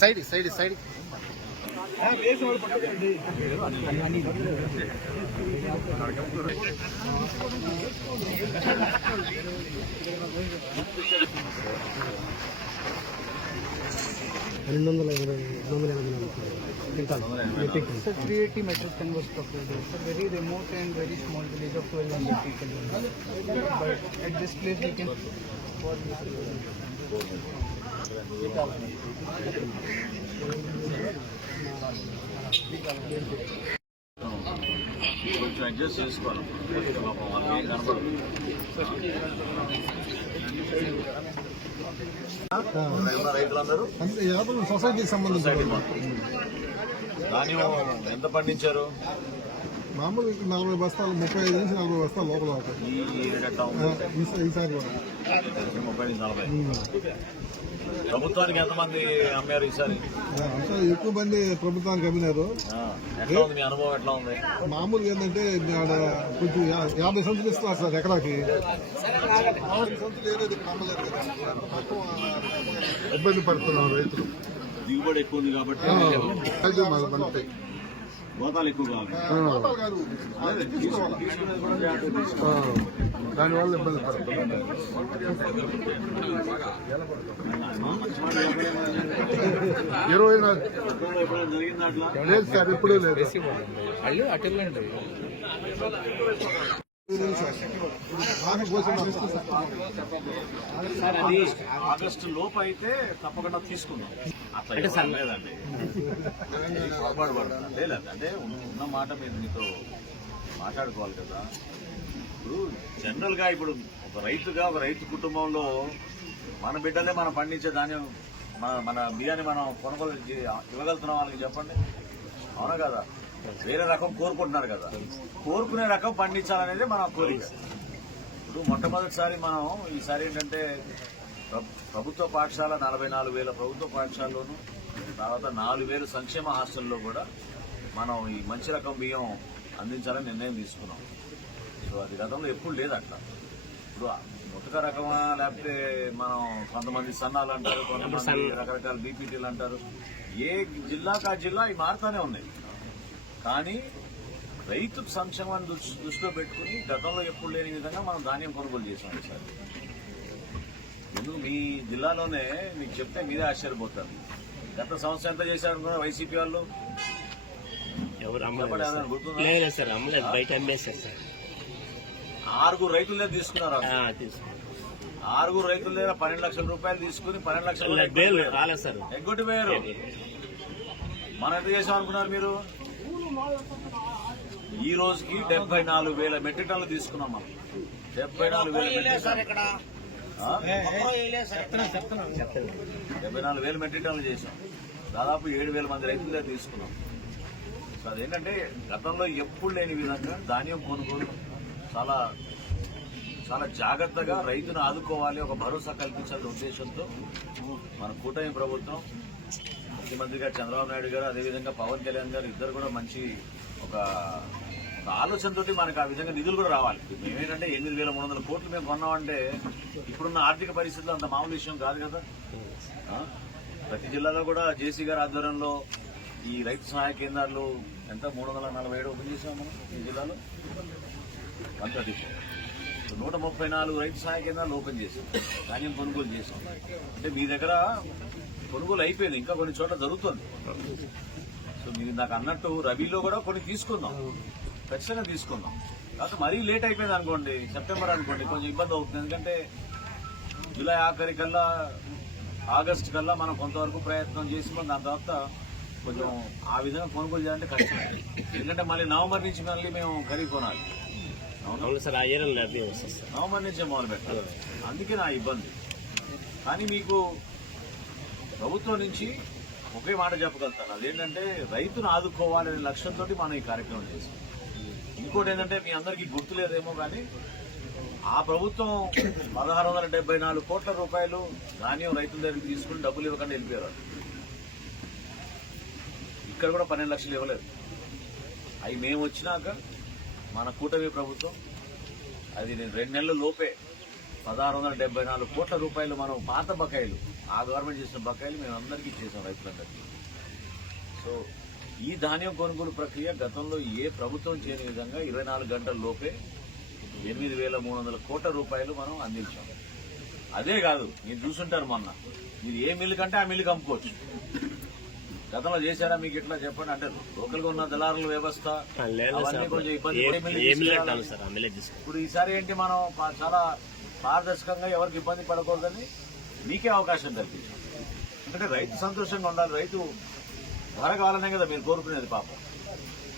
Side side side Sir, 380 metric ton was procured. It's a very remote and very small village of 1200 people. But at this place we can. కొంచెం adjust చేసుకోవాలి. వాళ్ళకి కనపడదు. రైతులందరూ సొసైటీకి సంబంధించి ధాన్యం ఎంత పండించారు? మామూలు 40 బస్తాలు, 35 నుంచి 40 బస్తాలు లోపల ఈసారి 30-40. ప్రభుత్వానికి ఎంతమంది అమ్మారు ఈసారి? ఎక్కువ మంది ప్రభుత్వానికి అమ్మినారు. ఎట్లా ఉంది మీ అనుభవం? ఎట్లా ఉంది? మామూలుగా ఏంటంటే కొంచెం 50 సంచులు ఇస్తున్నారు సార్ ఎకరాకి. ఇబ్బంది పడుతున్నారు రైతులు. దిగుబడి ఎక్కువ ఉంది కాబట్టి గోతాలు ఎక్కువ కావాలి. దానివల్ల ఇబ్బంది పడుతున్నారు. జరిగింది అట్లా లేదు సార్, ఎప్పుడూ లేదు. అది ఆగస్టు లోపు అయితే తప్పకుండా తీసుకుందాం. అట్లా లేదండి, పొరపాటు పడతాను. లేదంటే ఉన్న మాట మీద మీతో మాట్లాడుకోవాలి కదా. ఇప్పుడు జనరల్ గా ఇప్పుడు ఒక రైతుగా, ఒక రైతు కుటుంబంలో మన బిడ్డనే మనం పండించే ధాన్యం, మన బియ్యాన్ని మనం కొనుగోలు ఇవ్వగలుగుతున్నాం వాళ్ళకి చెప్పండి. అవునా కదా? వేరే రకం కోరుకుంటున్నారు కదా. కోరుకునే రకం పండించాలనేది మన కోరిక. ఇప్పుడు మొట్టమొదటిసారి మనం ఈసారి ఏంటంటే ప్రభుత్వ పాఠశాల 44,000 ప్రభుత్వ పాఠశాలలోను, తర్వాత 4,000 సంక్షేమ హాస్టల్లో కూడా మనం ఈ మంచి రకం బియ్యం అందించాలని నిర్ణయం తీసుకున్నాం. సో అది గతంలో ఎప్పుడు లేదు అట్లా. ఇప్పుడు మొదట రకమా, లేకపోతే మనం కొంతమంది సన్నాలు అంటారు, కొంతమంది రకరకాల బీపీటీలు అంటారు. ఏ జిల్లాకు ఆ జిల్లా ఈ మారుతానే ఉన్నాయి. కానీ రైతు సంక్షేమాన్ని దృష్టిలో పెట్టుకుని గతంలో ఎప్పుడు లేని విధంగా మనం ధాన్యం కొనుగోలు చేసాం ఈసారి. ముందు మీ జిల్లాలోనే మీకు చెప్తే మీరే ఆశ్చర్యపోతారు. గత సంవత్సరం ఎంత చేశారు అనుకున్నా వైసీపీ వాళ్ళు? గుర్తుందా? 6 రైతుల దగ్గర తీసుకున్నారు. 6 రైతుల దగ్గర 12 లక్షల రూపాయలు తీసుకుని 12 లక్షలు ఎగ్గొట్టి పోయారు. మనం ఎంత చేసాం అనుకున్నారు మీరు? ఈ రోజుకి 74,000 మెట్రిక్ టన్నులు తీసుకున్నాం మనం. 74,000 మెట్రిక్ టన్నులు చేసాం. దాదాపు 7,000 మంది రైతుల దగ్గర తీసుకున్నాం. సో అదేంటంటే గతంలో ఎప్పుడు లేని విధంగా ధాన్యం కొనుగోలు చాలా చాలా జాగ్రత్తగా రైతును ఆదుకోవాలి, ఒక భరోసా కల్పించాలనే ఉద్దేశంతో మన కూటమి ప్రభుత్వం, ముఖ్యమంత్రి గారు చంద్రబాబు నాయుడు గారు, అదేవిధంగా పవన్ కళ్యాణ్ గారు ఇద్దరు కూడా మంచి ఒక ఆలోచనతో మనకు ఆ విధంగా నిధులు కూడా రావాలి. మేమేంటంటే 8,300 కోట్లు మేము కొన్నామంటే ఇప్పుడున్న ఆర్థిక పరిస్థితుల్లో అంత మామూలు విషయం కాదు కదా. ప్రతి జిల్లాలో కూడా జేసీ గారి ఆధ్వర్యంలో ఈ రైతు సహాయ కేంద్రాలు ఎంత 347 ఓపెన్ చేసాం మనం ఈ జిల్లాలో. 134 రైతు సహాయ కేంద్రాలు ఓపెన్ చేసాం, ధాన్యం కొనుగోలు చేసాం. అంటే మీ దగ్గర కొనుగోలు అయిపోయింది, ఇంకా కొన్ని చోట్ల జరుగుతుంది. సో మీరు నాకు అన్నట్టు రబీలో కూడా కొన్ని తీసుకుందాం, ఖచ్చితంగా తీసుకుందాం. కాకపోతే మరీ లేట్ అయిపోయింది అనుకోండి, సెప్టెంబర్ అనుకోండి, కొంచెం ఇబ్బంది అవుతుంది. ఎందుకంటే జూలై ఆఖరి కల్లా, ఆగస్టు కల్లా మనం కొంతవరకు ప్రయత్నం చేసి దాని తర్వాత కొంచెం ఆ విధంగా కొనుగోలు చేయాలంటే కష్టం. ఎందుకంటే మళ్ళీ నవంబర్ నుంచి మళ్ళీ మేము ఖరీఫ్ కొనాలి. నవంబర్ నుంచే మొదలు పెట్టాలి. అందుకే నా ఇబ్బంది. కానీ మీకు ప్రభుత్వం నుంచి ఒకే మాట చెప్పగలుగుతాను, అదేంటంటే రైతును ఆదుకోవాలనే లక్ష్యంతో మనం ఈ కార్యక్రమం చేసాం. ఇంకోటి ఏంటంటే మీ అందరికీ గుర్తులేదేమో కానీ ఆ ప్రభుత్వం 1674 కోట్ల రూపాయలు ధాన్యం రైతుల దగ్గర తీసుకుని డబ్బులు ఇవ్వకుండా వెళ్ళిపోయారు. ఇక్కడ కూడా 12 లక్షలు ఇవ్వలేదు. అవి మేము వచ్చినాక మన కూటమి ప్రభుత్వం అది 2 నెలల లోపే 1674 కోట్ల రూపాయలు మనం పాత బకాయిలు, ఆ గవర్నమెంట్ చేసిన బకాయిలు మేము అందరికీ ఇచ్చేసాం రైతులందరికీ. సో ఈ ధాన్యం కొనుగోలు ప్రక్రియ గతంలో ఏ ప్రభుత్వం చేయని విధంగా 24 గంటల లోపే 8,300 కోట్ల రూపాయలు మనం అందించాం. అదే కాదు, మీరు చూసుంటారు మొన్న, మీరు ఏ మిల్లు కంటే ఆ మిల్లుకి అమ్ముకోవచ్చు. గతంలో చేశారా మీకు ఇట్లా చెప్పండి అంటే లోకల్ గా ఉన్న దళారుల వ్యవస్థ అవన్నీ కొంచెం ఇబ్బంది. ఇప్పుడు ఈసారి ఏంటి మనం చాలా పారదర్శకంగా ఎవరికి ఇబ్బంది పడకూడదని మీకే అవకాశం కల్పించాం. ఎందుకంటే రైతు సంతోషంగా ఉండాలి, రైతు ధర కావాలనే కదా మీరు కోరుకునేది పాపం.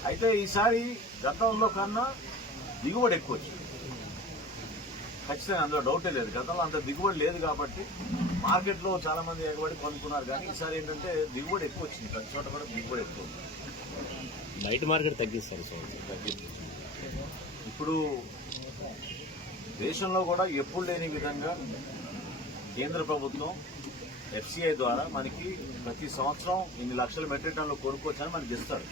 అయితే ఈసారి గతంలో కన్నా దిగుబడి ఎక్కువ వచ్చింది, ఖచ్చితంగా అందులో డౌటే లేదు. గతంలో అంత దిగుబడి లేదు కాబట్టి మార్కెట్లో చాలా మంది ఎగబడి కొనుక్కున్నారు, కానీ ఈసారి ఏంటంటే దిగుబడి ఎక్కువ వచ్చింది. ప్రతి చోట కూడా దిగుబడి ఎక్కువ. బయట మార్కెట్ తగ్గిస్తారు సార్. ఇప్పుడు దేశంలో కూడా ఎప్పుడు లేని విధంగా కేంద్ర ప్రభుత్వం FCI ద్వారా మనకి ప్రతి సంవత్సరం ఇన్ని లక్షల మెట్రిక్ టన్నులు కొనుక్కోవచ్చని మనకి ఇస్తారు.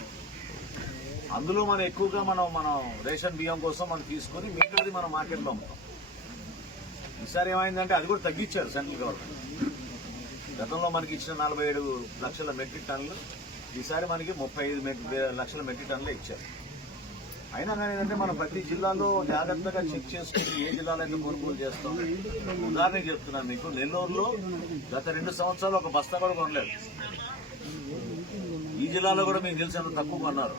అందులో మనం ఎక్కువగా మనం రేషన్ బియ్యం కోసం మనం తీసుకుని మిగతాది మనం మార్కెట్లో అమ్ముతాం. ఈసారి ఏమైందంటే అది కూడా తగ్గించారు సెంట్రల్ గవర్నమెంట్. గతంలో మనకి ఇచ్చిన 47 లక్షల మెట్రిక్ టన్నులు ఈసారి మనకి 35 లక్షల మెట్రిక్ టన్నులే ఇచ్చారు. అయినా కానీ ఏంటంటే మనం ప్రతి జిల్లాలో జాగ్రత్తగా చెక్ చేసుకుని ఏ జిల్లాలో అయితే కొనుగోలు చేస్తాం. ఉదాహరణకి చెప్తున్నాను మీకు, నెల్లూరులో గత 2 సంవత్సరాలు ఒక బస్తా కూడా కొనలేదు. ఈ జిల్లాలో కూడా మీకు తెలిసినంత తక్కువ కొన్నారు.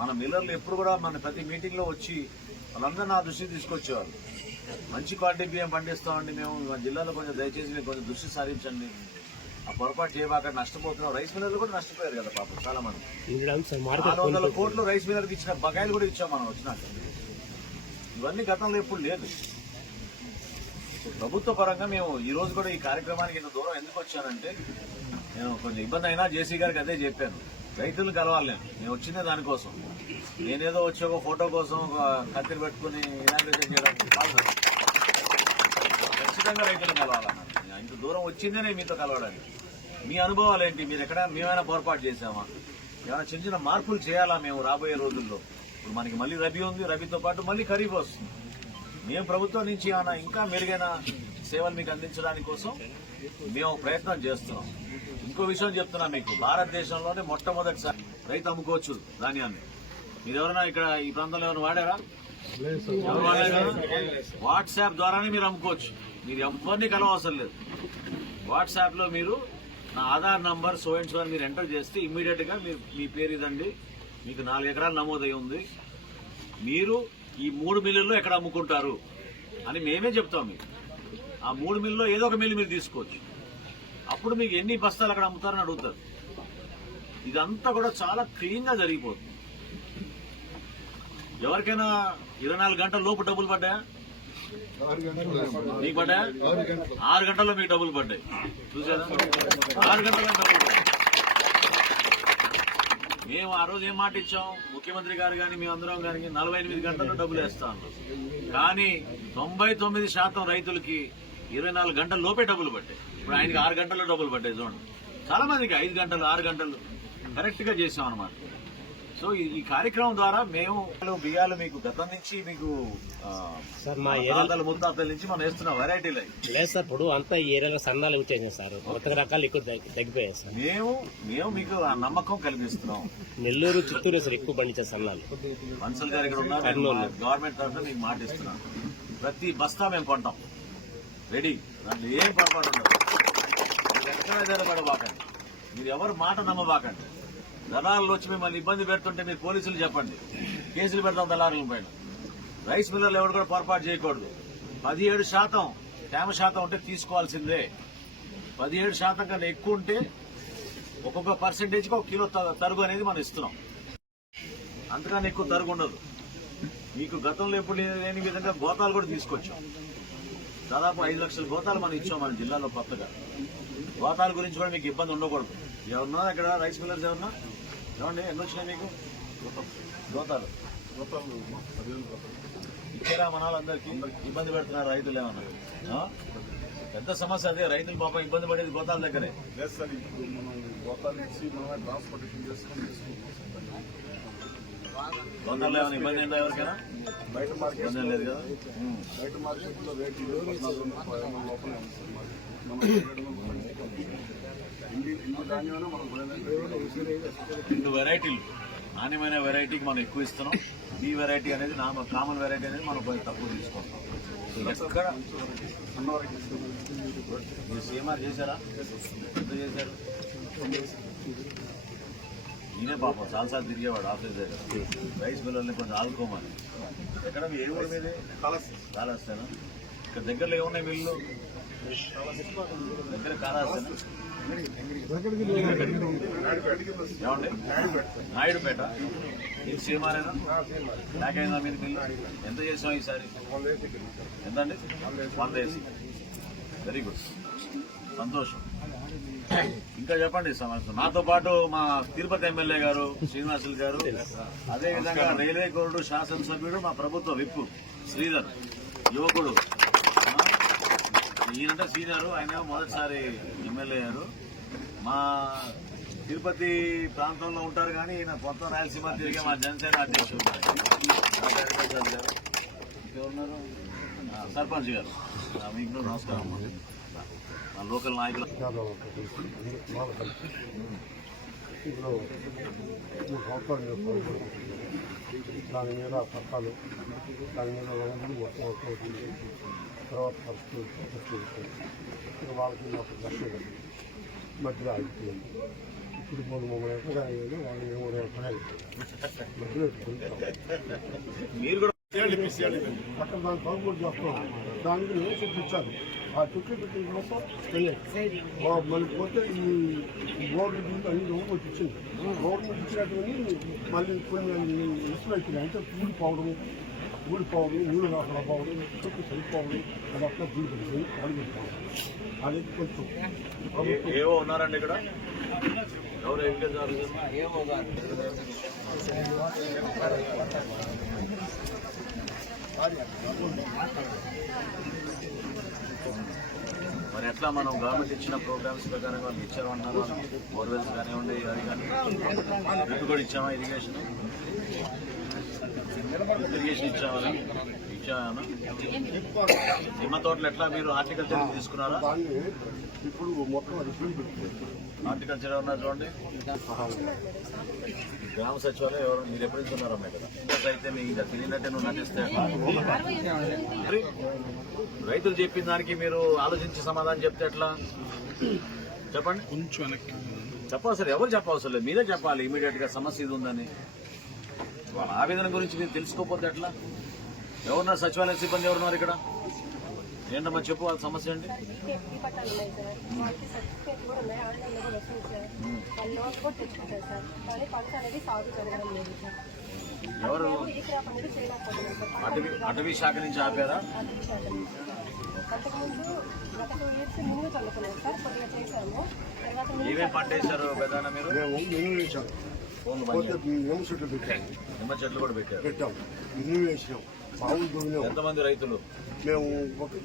మన మిల్లర్లు ఎప్పుడు కూడా మన ప్రతి మీటింగ్ లో వచ్చి వాళ్ళందరూ నా దృష్టికి తీసుకొచ్చేవారు. మంచి క్వాలిటీ బియ్యం పండిస్తామండి మేము, మన జిల్లాలో కొంచెం దయచేసి మీరు కొంచెం దృష్టి సారించండి, ఆ పొరపాటు చేయబాక నష్టపోతున్నాం. రైస్ మిల్లర్లు కూడా నష్టపోయారు కదా పాపం చాలా మంది. 400 కోట్లు రైస్ మిల్లర్కి ఇచ్చిన బకాయిలు కూడా ఇచ్చాం మనం వచ్చినాక. ఇవన్నీ గతంలో ఎప్పుడు లేదు. ప్రభుత్వ పరంగా మేము ఈ రోజు కూడా ఈ కార్యక్రమానికి ఇంత దూరం ఎందుకు వచ్చానంటే, నేను కొంచెం ఇబ్బంది అయినా జేసీ గారికి అదే చెప్పాను, రైతులను కలవాలి నేను వచ్చిందే దానికోసం. నేనేదో వచ్చి ఒక ఫోటో కోసం ఒక కత్తిరి పెట్టుకుని ఇనాగ్రేషన్ చేయడానికి కాదు, ఖచ్చితంగా రైతులను కలవాలన్నారు. ఇంత దూరం వచ్చిందే నేను మీతో కలవడానికి. మీ అనుభవాలు ఏంటి, మీరు ఎక్కడ మేమైనా పొరపాటు చేసామా, ఏమైనా చిన్న చిన్న మార్పులు చేయాలా మేము రాబోయే రోజుల్లో? ఇప్పుడు మనకి మళ్ళీ రబీ ఉంది, రబీతో పాటు మళ్ళీ ఖరీఫ్ వస్తుంది. మేము ప్రభుత్వం నుంచి ఏమైనా ఇంకా మెరుగైన సేవలు మీకు అందించడానికి కోసం మేము ప్రయత్నం చేస్తున్నాం. ఇంకో విషయం చెప్తున్నా మీకు, భారతదేశంలోనే మొట్టమొదటిసారి రైతు అమ్ముకోవచ్చు ధాన్యాన్ని. మీరు ఎవరైనా ఇక్కడ ఈ ప్రాంతంలో ఎవరైనా వాడారా? ఎవరు వాడారా? వాట్సాప్ ద్వారానే మీరు అమ్ముకోవచ్చు. మీరు ఎవరిని కలవవసరం లేదు. వాట్సాప్ లో మీరు నా Aadhaar number so and so అని మీరు ఎంటర్ చేస్తే ఇమ్మీడియట్ గా మీ పేరు ఇదండి, మీకు 4 ఎకరాలు నమోదై ఉంది, మీరు ఈ 3 మిల్లుల్లో ఎక్కడ అమ్ముకుంటారు అని మేమే చెప్తాం మీకు. ఆ 3 మిల్లులో ఏదో ఒక మిల్లు మీరు తీసుకోవచ్చు. అప్పుడు మీకు ఎన్ని బస్తాలు అక్కడ అమ్ముతారని అడుగుతారు. ఇదంతా కూడా చాలా క్లీన్ గా జరిగిపోతుంది. ఎవరికైనా 24 గంటల లోపు డబ్బులు పడ్డాయా? మీకు పడ్డాయా? 6 గంటల్లో మీకు డబ్బులు పడ్డాయి. చూసారా? 6 గంటల్లో డబ్బులు పడ్డాయి. మేము ఆ రోజు ఏం మాట ఇచ్చాం, ముఖ్యమంత్రి గారు కానీ మేమందరం కానీ 48 గంటల్లో డబ్బులు వేస్తాం. కానీ 99% రైతులకి 24 గంటల లోపే డబ్బులు పడ్డాయి. ఇప్పుడు ఆయనకి 6 గంటల్లో డబ్బులు పడ్డాయి. చూడండి, చాలా మందికి 5 గంటలు 6 గంటలు కరెక్ట్ గా చేసాం అనమాట. సో ఈ కార్యక్రమం ద్వారా మేము బియ్యాలు మీకు గతం నుంచి మీకు ముత్తాతల నుంచి మనం వేస్తున్న వెరైటీలు లేదు సార్. ఇప్పుడు అంతా ఈ ఏరియాలో సన్నాలు వచ్చేసాయి సార్, కొత్త రకాలు ఎక్కువ తగ్గిపోయాయి సార్. మేము మీకు ఆ నమ్మకం కలిగిస్తున్నాం. నెల్లూరు, చిత్తూరు సార్ ఎక్కువ పండించే సన్నాలు. బన్సల్ గారు ఇక్కడ ఉన్నారు, గవర్నమెంట్ తరఫున మీకు మాట ఇస్తున్నాను. ప్రతి బస్తా మేము కొంటాం, రెడీ, దాంట్లో ఏం పొరపాటు ఉండదు. మీరు ఎక్కడ జరగబడబాకండి, మీరు ఎవరు మాట నమ్మబాకండి. దళారులు వచ్చి మిమ్మల్ని ఇబ్బంది పెడుతుంటే మీరు పోలీసులు చెప్పండి, కేసులు పెడతాం దళారుల పైన. రైస్ మిల్లర్లు ఎవరు కూడా పొరపాటు చేయకూడదు. 17% తేమ శాతం ఉంటే తీసుకోవాల్సిందే. 17% కన్నా ఎక్కువ ఉంటే ఒక్కొక్క పర్సెంటేజ్కి 1 కిలో తరుగు అనేది మనం ఇస్తున్నాం. అంతకన్నా ఎక్కువ తరుగు ఉండదు. మీకు గతంలో ఎప్పుడు లేని విధంగా గోతాలు కూడా తీసుకొచ్చాం. దాదాపు 5 లక్షల గోతాలు మనం ఇచ్చాం మన జిల్లాలో కొత్తగా. గోతాల గురించి కూడా మీకు ఇబ్బంది ఉండకూడదు. ఎవరున్నా ఇక్కడ రైస్ మిల్లర్స్ ఏమన్నా ఏమండి ఎన్ని వచ్చినాయి మీకు గోతాలు? ఇచ్చారా మన వాళ్ళందరికీ ఇబ్బంది పెడుతున్నారు రైతులు ఏమన్నా ఆ? పెద్ద సమస్య అదే రైతులు పాపం ఇబ్బంది పడేది గోతాల దగ్గరే. లేదు సార్, ఇప్పుడు మనం గోతాలు ఇచ్చి మనమే ట్రాన్స్పోర్టేషన్ చేసుకొని గోతాల్లో ఏమైనా ఇబ్బంది ఏంటో ఎవరికైనా? బయట మార్కెట్ ఇబ్బంది ఏం లేదు కదా. బయట మార్కెట్లో రేట్లు 14,500 లోపలే ఉంది సార్ మాకు. మనం ఇండి ధాన్యమైనా మనం రెండు వెరైటీలు, నాణ్యమైన వెరైటీకి మనం ఎక్కువ ఇస్తున్నాం. ఈ వెరైటీ అనేది కామన్ వెరైటీ అనేది మనం కొంచెం తక్కువ తీసుకుంటాం. ఎక్కడ మీరు సీఎంఆర్ చేశారా? ఎంత చేశారు? ఈయనే పాపం చాలాసార్లు తిరిగేవాడు ఆఫీస్ దగ్గర రైస్ మిల్లర్ని కొంచెం ఆదుకోమని. ఎక్కడ మీ ఏ ఊరి మీదే? కాళహస్తేనా? ఇక్కడ దగ్గరలో ఏమున్నాయి మిల్లు? దగ్గర కాళహస్తేనా? ఏమండి నాయుడుపేట ఇది సీమారేనా? బ్లాక్ అయిందా మీరు మిల్లు? ఎంత చేసాం ఈసారి? ఎంతండి? 100 వేసి. వెరీ గుడ్, సంతోషం. ఇంకా చెప్పండి సమస్య. నాతో పాటు మా తిరుపతి ఎమ్మెల్యే గారు శ్రీనివాసులు గారు, అదేవిధంగా రైల్వే కోర్టు శాసనసభ్యుడు మా ప్రభుత్వ విప్పు శ్రీధర్, యువకుడు. ఈయనంటే సీనియర్, ఆయన మొదటిసారి ఎమ్మెల్యే గారు. మా తిరుపతి ప్రాంతంలో ఉంటారు కానీ ఈయన మొత్తం రాయలసీమ తిరిగే మా జనసేన అధ్యక్షుడు. ఎవరున్నారు? సర్పంచ్ గారు, మీకు నమస్కారం. మా లోకల్ నాయకులు ఇందులో 3 సంవత్సరాలు దాని మీద పట్టాలు, దాని మీద రంగులు మొత్తం అవుతుంది. తర్వాత పరిస్థితులు ఇక వాళ్ళకి మాకు దర్శనం మధ్యలో ఆగిపోయింది. ఇప్పుడు మనం మమ్మల్ని ఎక్కడ వాళ్ళు మేము ఎక్కడ మధ్యలో మీరు కూడా అక్కడ దాన్ని కొనుగోలు చేస్తున్నాం. దానికి నేను చూపించాను. ఆ చుట్టూ పెట్టిన కోసం వెళ్ళాయి. మళ్ళీ పోతే ఈ గవర్నమెంట్ అన్ని గవర్నమెంట్ ఇచ్చింది. గవర్నమెంట్ ఇచ్చినటువంటి మళ్ళీ కొన్ని ఇసులు అవుతున్నాయి. అంటే ఊడిపోవడం, నీళ్ళు రాకుండా పోవడం, చుట్టూ సరిపోవడం, అది అట్లా దీనికి అడుగుతాం. అది కొంచెం ఏవో ఉన్నారండి ఇక్కడ. ఎవరు ఎంకరేజ్ మరి ఎట్లా మనం గవర్నమెంట్ ఇచ్చిన ప్రోగ్రామ్స్ ప్రకారం వాళ్ళు ఇచ్చామన్నారు. బోర్వెల్స్ కానివ్వండి, అది కానీ డ్రిప్ కూడా ఇచ్చామా? ఇరిగేషన్ ఇచ్చామని నిమ్మ తోటలు ఎట్లా మీరు హార్టికల్చర్ తీసుకున్నారా? దాన్ని ఇప్పుడు మొత్తం అది హార్టికల్చర్ ఏమన్నా చూడండి. గ్రామ సచివాలయం ఎవరు మీరు ఎప్పుడు నుంచి ఉన్నారమ్మా ఇక్కడ? అయితే మీకు ఇంకా తెలియనట్టే నువ్వు నటిస్తే రైతులు చెప్పిన దానికి మీరు ఆలోచించి సమాధానం చెప్తే ఎట్లా? చెప్పండి. కొంచెం వెనక్కి చెప్పవసరం, ఎవరు చెప్పవసరం లేదు, మీరే చెప్పాలి. ఇమీడియట్ గా సమస్య ఇది ఉందని వాళ్ళ ఆవేదన గురించి మీరు తెలుసుకోకపోతే ఎట్లా? ఎవరున్నారు సచివాలయ సిబ్బంది? ఎవరున్నారు ఇక్కడ? ఏంటమ్మా చెప్పు, వాళ్ళ సమస్య ఏంటి? ఎవరు? అటవీ శాఖ నుంచి ఆపారా? ఏమేమి పంట వేశారు పెద్ద మీరు? నిమ్మ చెట్లు పెట్టాము. నిమ్మ చెట్లు కూడా పెట్టాము. ఇల్లు వేసినాం. బావులు దొరికినాం. ఎంతమంది రైతులు? మేము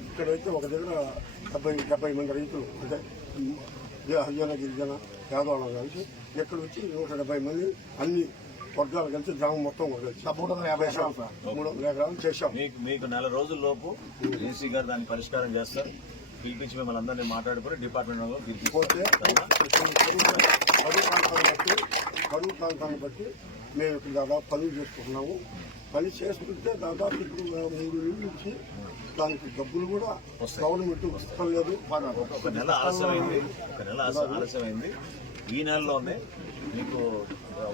ఇక్కడైతే ఒక దగ్గర 70 మంది రైతులు, అంటే హరిజన గిరిజన పేదవాళ్ళం కలిసి ఎక్కడ వచ్చి 170 మంది అన్ని వర్గాలు కలిసి గ్రామం మొత్తం కలిసి 350 ఎకరాలు చేశాం. మీకు నెల రోజుల లోపు డీసీ గారు దాన్ని పరిష్కారం చేస్తారు. పిలిపించి మిమ్మల్ని అందరినీ మాట్లాడుకుని డిపార్ట్మెంట్ పోతే కరువు ప్రాంతాన్ని బట్టి మేము ఇప్పుడు దాదాపు పనులు చేసుకుంటున్నాము. పని చేసుకుంటే దాదాపు ఇప్పుడు 3 నెలల నుంచి దానికి డబ్బులు కూడా గవర్నమెంట్ ఇస్తలేదు. ఒక నెల ఆలస్యమైంది. ఈ నెలలోనే మీకు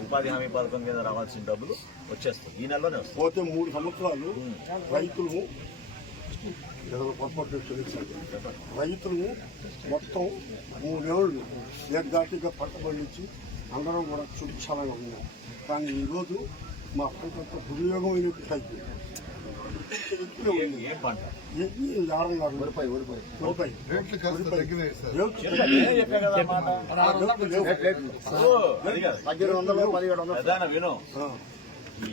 ఉపాధి హామీ పథకం కింద రావాల్సిన డబ్బులు వచ్చేస్తాయి. ఈ నెలలోనే వస్తాయి. పోతే 3 సంవత్సరాలు రైతులు రైతులు మొత్తం 3 నెలలు ఏకదాటిగా పంట పండించి అందరం కూడా సుభిక్షంగా ఉన్నాం. కానీ ఈరోజు మా పంట దుర్యోగం అయిపోయింది. ఏం పంట? విను,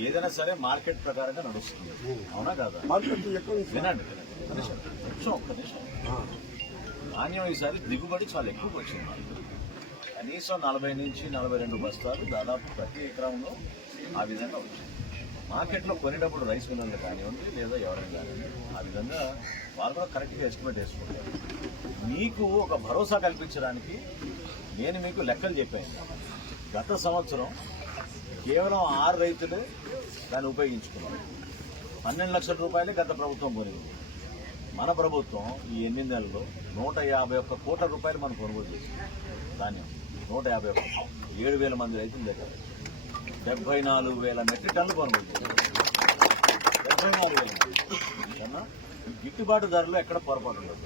ఏదైనా సరే మార్కెట్ ప్రకారంగా నడుస్తుంది, అవునా కాదా? మార్కెట్ ఎక్కడ నుంచి వినండి ఒక్క నిమిషం. ధాన్యం ఈసారి దిగుబడి చాలా ఎక్కువ వచ్చింది మనకి. కనీసం 40 నుంచి 42 బస్తాలు దాదాపు ప్రతి ఎకరంలో ఆ విధంగా వచ్చింది. మార్కెట్లో కొనేటప్పుడు రైస్ మిల్లర్లు కానివ్వండి లేదా ఎవరైనా కానివ్వండి, ఆ విధంగా వాళ్ళు కూడా కరెక్ట్గా ఎస్టిమేట్ వేసుకుంటారు. మీకు ఒక భరోసా కల్పించడానికి నేను మీకు లెక్కలు చెప్పాను. గత సంవత్సరం కేవలం 6 రైతులు దాన్ని ఉపయోగించుకున్నారు. 12 లక్షల రూపాయలే గత ప్రభుత్వం కొనింది. మన ప్రభుత్వం ఈ 8 నెలల్లో 151 కోట్ల రూపాయలు మనం కొనుగోలు చేసింది ధాన్యం. 151 7,000 మంది రైతుల దగ్గర 74,000 మెట్రిక్ టన్నులు కొనుగోలు చేశారు. 74,000 కన్నా గిట్టుబాటు ధరలో ఎక్కడ పొరపాటు ఉండదు.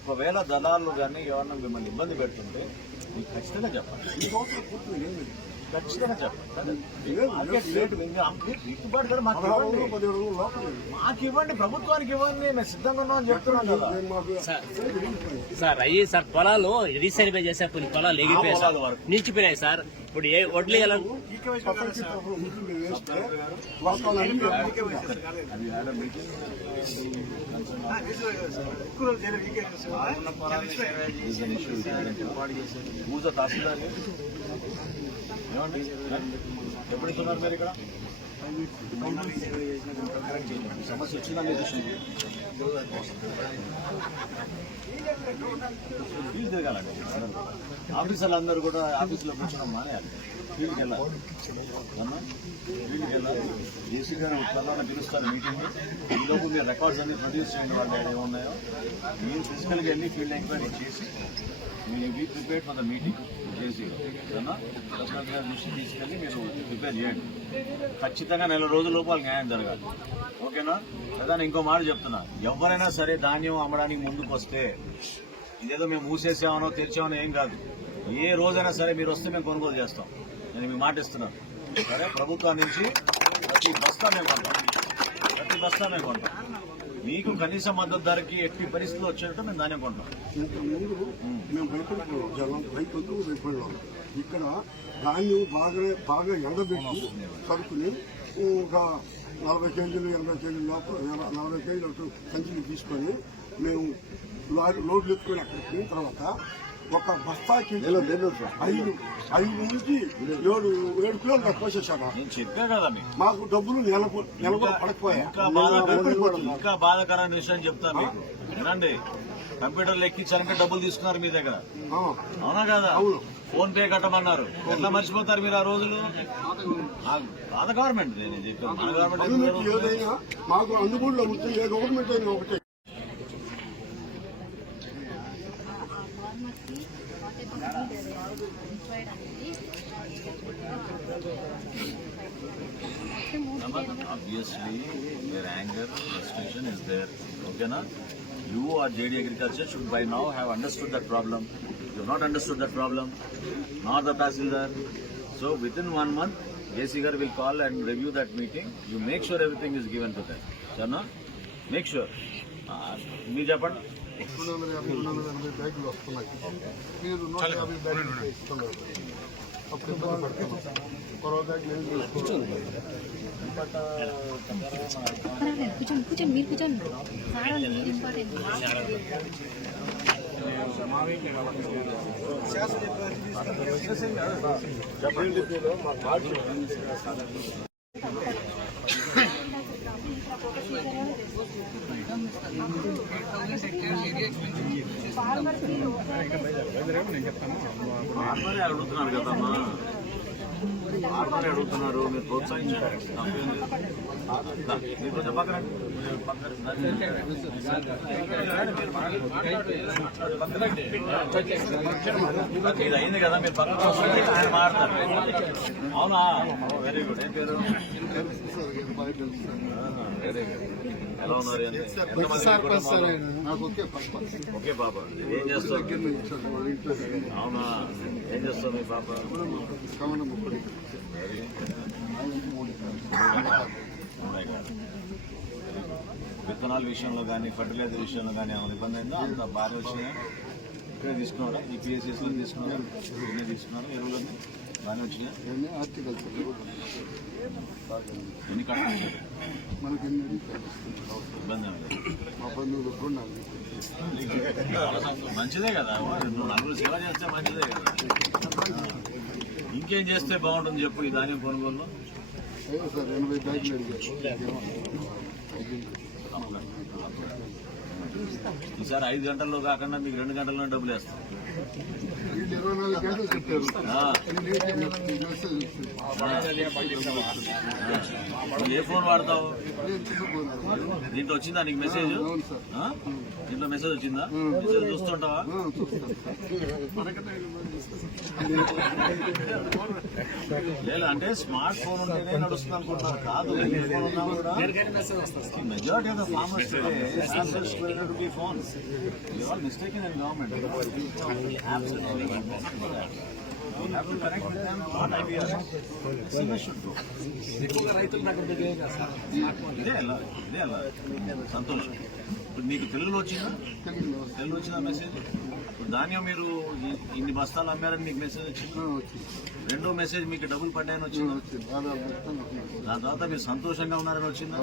ఒకవేళ దళాలు కానీ ఎవరన్నా మిమ్మల్ని ఇబ్బంది పెడుతుంటే మీకు ఖచ్చితంగా చెప్పండి, ఖచ్చితంగా చెప్పండి. మార్కెట్ రేటు గిట్టుబాటు ధర మాకు ఇవ్వండి, మాకు ఇవ్వండి, ప్రభుత్వానికి ఇవ్వండి, మేము సిద్ధంగా ఉన్నామని చెప్తున్నాం కదా. సార్ అయ్యి సార్ పొలాలు రీసర్వే చేసే కొన్ని పొలాలు ఎగిపోయాయి సార్, నిలిచిపోయినాయి సార్. ఇప్పుడు ఏ వడ్లు ఎలా అది ఆడ మీటింగ్ ఊజ తహసీల్దార్ ఏమండి ఎప్పుడు ఇస్తున్నారు మీరు ఇక్కడ? సమస్య వచ్చిందా మీరు ఫీజు తిరగాలండి. ఆఫీసర్లు అందరూ కూడా ఆఫీసులో కూర్చోడం మానేయాలి, ఫీల్డ్కి వెళ్ళాలి. ఫీల్డ్కి వెళ్ళాలి. జేసీ గారు త్వరలో పిలుస్తారు మీటింగ్. ఈలోపు మీరు రికార్డ్స్ అన్ని ప్రొడ్యూస్ చేయండి, వాళ్ళు ఏమున్నాయో మీరు ఫిజికల్గా వెళ్ళి ఫీల్డ్ ఎంక్వైరీ చేసి మీరు be prepared for the meeting. జేసీలో ప్రెసిడెంట్ గారి దృష్టి తీసుకెళ్ళి మీరు ప్రిపేర్ చేయండి. ఖచ్చితంగా 4 రోజుల లోపు వాళ్ళకి న్యాయం జరగాలి, ఓకేనా? లేదా ఇంకో మాట చెప్తున్నా, ఎవరైనా సరే ధాన్యం అమ్మడానికి ముందుకు వస్తే ఇదేదో మేము మూసేసామనో తెరిచామనో ఏం కాదు. ఏ రోజైనా సరే మీరు వస్తే మేము కొనుగోలు చేస్తాం, నేను మీకు మాట ఇస్తున్నాను. సరే, ప్రభుత్వం నుంచి ప్రతి బస్తా మేము కొంటాం. మీకు కనీస మద్దతు ధరకి ఎట్టి పరిస్థితులు వచ్చేటట్టు మేము ధాన్యం కొంటాం. ఇంతకుముందు మేము రైతులకు రైతులకు భయపడేవాళ్ళం. ఇక్కడ ధాన్యం బాగా ఎండబెట్టి సరుకుని ఒక 40 కేజీలు 80 కేజీల లోపల 40 కేజీలు సంచిని తీసుకొని మేము లోడ్లు ఎత్తుకొని అక్కడికి పోయిన తర్వాత ఒక బస్తాకి 5 నుంచి 7 కిలోలు పోసేసాడు. నేను చెప్పా కదా మీకు, మాకు డబ్బులు నెలకు పడకపోయా. ఇంకా బాధాకరమైన విషయం చెప్తాను మీకు, వినండి. కంప్యూటర్లు ఎక్కించాలంటే డబ్బులు తీసుకున్నారు మీ దగ్గర, అవునా కదా? ఫోన్ పే కట్టమన్నారు. ఎట్లా మర్చిపోతారు మీరు ఆ రోజులు? పాత గవర్నమెంట్ నేను చెప్పాను, మన గవర్నమెంట్ ఏదైనా మాకు అందుబాటులో ఉంటే ఏ గవర్నమెంట్ అయినా ఒకటే. Obviously, their anger, frustration is there. Okay, na? You or JD Agriculture should by now have understood that problem. You have not understood that problem, nor the Tahsildar. So within 1 month, JC Gar will call and review that meeting. You make sure everything is given to them. Chana? Make sure. Me Japan. 250 బ్యాగులు వస్తున్నాయి. మీరు 150 బ్యాగులు ఇస్తున్నారు. అప్పుడు ఇబ్బంది పడుతున్నాం. మరో bag లేదు. కూర్చోండి మీరు కూర్చోండి. ఇంపార్టెంట్ ఫార్మరే అడుగుతున్నారు కదమ్మా, ఫార్మరే అడుగుతున్నారు, మీరు ప్రోత్సహించండి. మీరు కొంచెం పక్కన ఇది అయింది కదా, మీరు పక్కన ఆయన మాట్లాడతారు. అవునా? Very good. ఏం పేరు? Very good. ఎలా ఉన్నారు? ఓకే పాప, ఏం చేస్తావు? అవునా? ఏం చేస్తావు మీ పాప? విత్తనాల విషయంలో కానీ ఫర్టిలైజర్ విషయంలో కానీ ఏమైనా ఇబ్బంది అయిందో అంత బాగా వచ్చినాయి. ఇక్కడే తీసుకున్నారా? ఈ పిఎస్ఎస్లో తీసుకున్నారా? ఇవన్నీ తీసుకున్నారా? ఎరువులన్నీ బాగానే వచ్చినాయా? ఇవన్నీ హార్టికల్చర్ ఎన్ని కట్టలు వచ్చారు? మనకి ఎన్ని ఇబ్బంది ఏమి లేదు. మా బంధువులు కూడా నాకు మంచిదే కదా, నువ్వు నలుగురు సేవ చేస్తే మంచిదే కదా. ఇంకేం చేస్తే బాగుంటుంది చెప్పు ఈ ధాన్యం కొనుగోలులో? అయ్యో సార్ 80 బ్యాగులు అడిగారు. ఈసారి 5 గంటల్లో కాకుండా మీకు 2 గంటల్లో డబ్బులు వేస్తాం. వీళ్ళు 24 గంటలు చెప్పారు. ఆ. మెసేజ్ నువ్వు ఏ ఫోన్ వాడతావు? దీంట్లో వచ్చిందా నీకు మెసేజ్? అవును సార్. ఆ? దీంట్లో మెసేజ్ వచ్చిందా? మెసేజ్ చూస్తుంటావా? లేదు అంటే స్మార్ట్ ఫోన్ ఉంటేనే నడుస్తుంది అనుకుంటున్నారు. కాదు, ఏ ఫోన్ ఉన్నా కూడా majority of the farmers phones mistake in government. సంతోషం. ఇప్పుడు మీకు తెలుగులో వచ్చిందా? తెలుగులో వచ్చిందా మెసేజ్? ఇప్పుడు ధాన్యం మీరు ఇన్ని బస్తాలు అమ్మారని మీకు మెసేజ్ వచ్చింది. రెండో మెసేజ్ మీకు డబ్బులు పడ్డాయని వచ్చిందా? దాని తర్వాత మీరు సంతోషంగా ఉన్నారని వచ్చిందా?